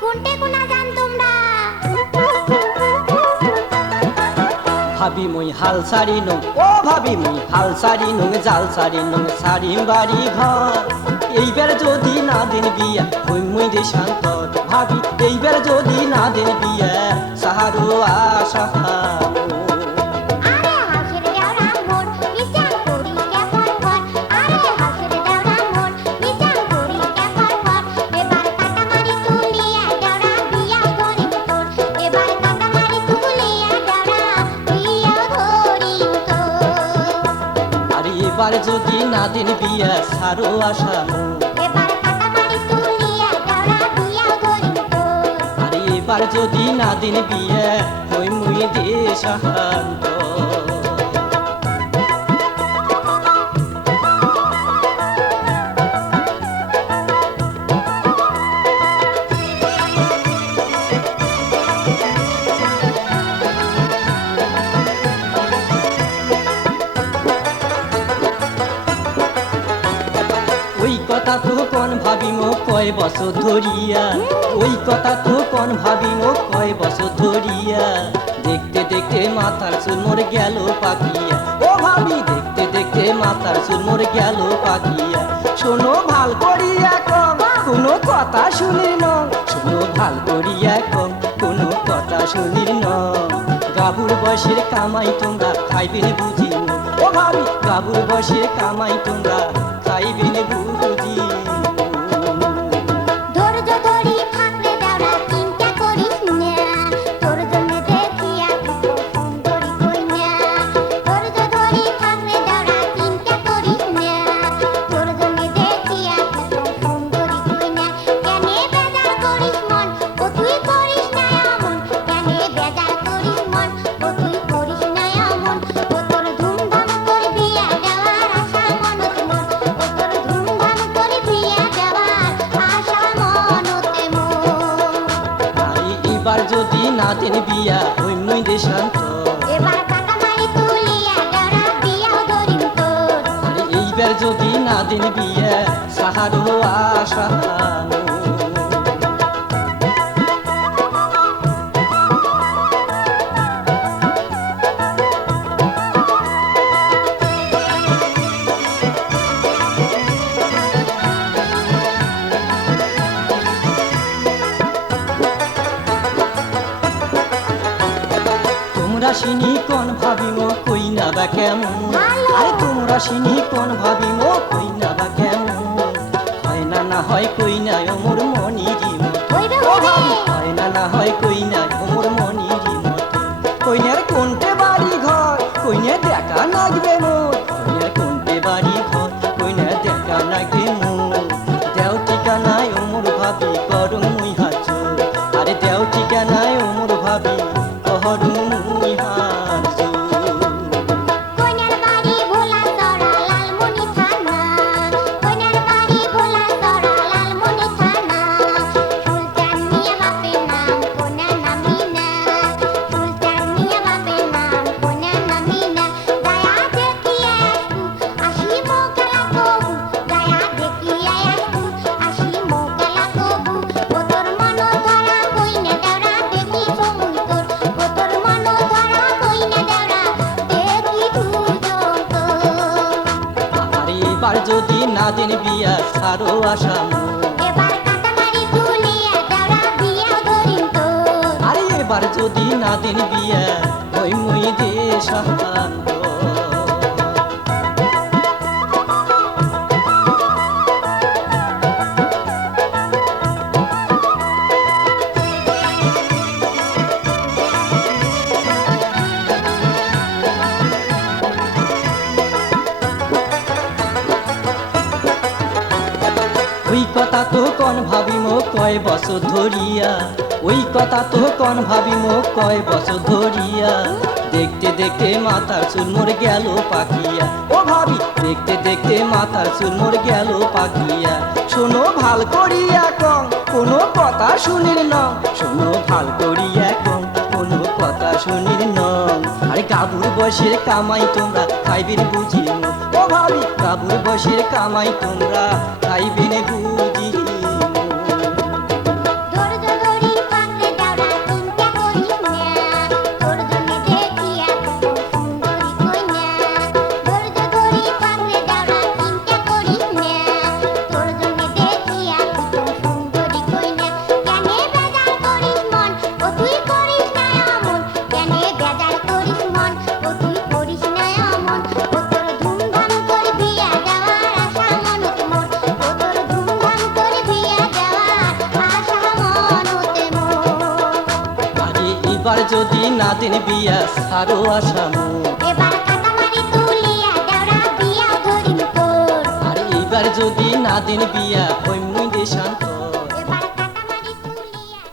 কোনটে কোনা জান তোমরা ভাবি মই হাল সারি নং ও ভাবি মই হাল সারি নং জাল সারি নং সারি বাড়ি ঘর এইবার যদি না দেন বিয়া হই মুই দেশান্তর ভাবি এইবার যদি না দেন বিয়া সাহারো আশা আরে হাসের দেওরা মোর বিচার করি কেমন কর আরে হাসের দেওরা মোর বিচার করি কেমন কর এবার কাটামারি তুলিয়া দেওরা বিয়া করি তোর এবার কাটামারি তুলিয়া দেওরা বিয়া করি তোর আরে এবার যদি না দেন বিয়া সারো আশা এবার কাটামারি তুলিয়া দেওরা বিয়া করি তোর আরে এবার যদি না দেন বিয়া হই মুই দেশান্তর ওই কথা তো কোন ভাবি মো কয় বছর ধরিয়া ওই কথা তো কোন ভাবি মো কয় বছর ধরিয়া দেখতে দেখতে মাথার চুল মোর গেল পাকিয়া ও ভাবি দেখতে দেখতে মাথার চুল মোর গেল পাকিয়া শোনো ভাল করিয়া কম কোনো কথা শুনি ন শোনো ভাল করিয়া কম কোনো কথা শুনি ন গাবুর বসের কামাই তোমরা খাইবেন বুঝি ও ভাবি গাবুর বসের কামাই তোমরা খাইবেন বুঝি ধৈর্য ধরি থাকলে দেওরা চিন্তা করিস না তোর জন্য দেখিয়া কত সুন্দরী কইনা ধৈর্য ধরি থাকলে দেওরা চিন্তা করিস না তোর জন্য দেখিয়া কত সুন্দরী কইনা কেনে বেজার করিস মন ও তুই করিস না এমন কেনে বেজার করিস মন ও তুই করিস না এমন ও তোর ধুমধাম করে বিয়া দেওয়ার আশা মনত মোর ও তোর ধুমধাম করে বিয়া দেওয়ার আশা মনতে মোর আরে এবার যদি না দেন বিয়া হই মুই দেশান্তর এবার কাটামারি তুলিয়া দেওরা বিয়া ধরিম তোর আরে এইবার যদি না দেন বিয়া সাহারো আশা তোমরা সিনি কোন ভাবি মো কই না বা কেমন ভালো। আরে তোমরা সিনি কোন ভাবি মো কই না বা কেমন হয় না না হয় কই না ওমর মনিরি মতো হইবে ও হইবে ভাবি হয় না না হয় কই না ওমর মনিরি মতো কইনার কোনটে বাড়ি ঘর কইনে দেখা লাগবে মোর কইনার কোনটে বাড়ি ঘর কইনে দেখা লাগবে মোর দেও ঠিকানায় ওমর ভাবি করুম মুই হাজুর আরে দেও ঠিকানায় ওমর ভাবি করুম মুই হাজুর কইনার বাড়ি ভোলা তরা লালমনি থানা কইনার বাড়ি ভোলা তরা লালমনি থানা সুলতান মিয়া বাপের নাম কোনা নামিনা সুলতান মিয়া বাপের নাম কোনা নামিনা দয়া দেখিয়া আসি মোকালা কবু দয়া দেখিয়া আসি মোকালা কবু ও তোর মন ধরা কইনা দেওরা দেখি সমুই তোর ও তোর মন ধরা কইনা দেওরা দেখি দুজন তোর আরে এবার যদি না দেন বিয়া সারো আশা মোর। এবার কাটামারি তুলিয়া দেওরা বিয়া ধরিম তোর আরে এবার যদি না দেন বিয়া হই মুই দেশান্তর ওই কথা তো কোন ভাবি মো কয় বছর ধরিয়া ওই কথা তো কোন ভাবি মো কয় বছর ধরিয়া দেখতে দেখতে মাথার চুল মোর গেল পাকিয়া ও ভাবি দেখতে দেখতে মাথার চুল মোর গেল পাকিয়া শোনো ভাল করিয়া কম কোনো কথা শুনির ন শোনো ভাল করিয়া কম কোনো কথা শুনির ন আরে কাবুর বসের কামাই তোমরা খাইবেন বুঝি ও ভাবি কাবুর বসের কামাই তোমরা খাইবেন বুঝি ধৈর্য ধরি দিন বিয়া সারো আশা মোর। এবার কাটামারি তুলিয়া দেওরা বিয়া ধরিম তোর। আর এইবার যদি না দিন বিয়া হই মুই দেশান্তর।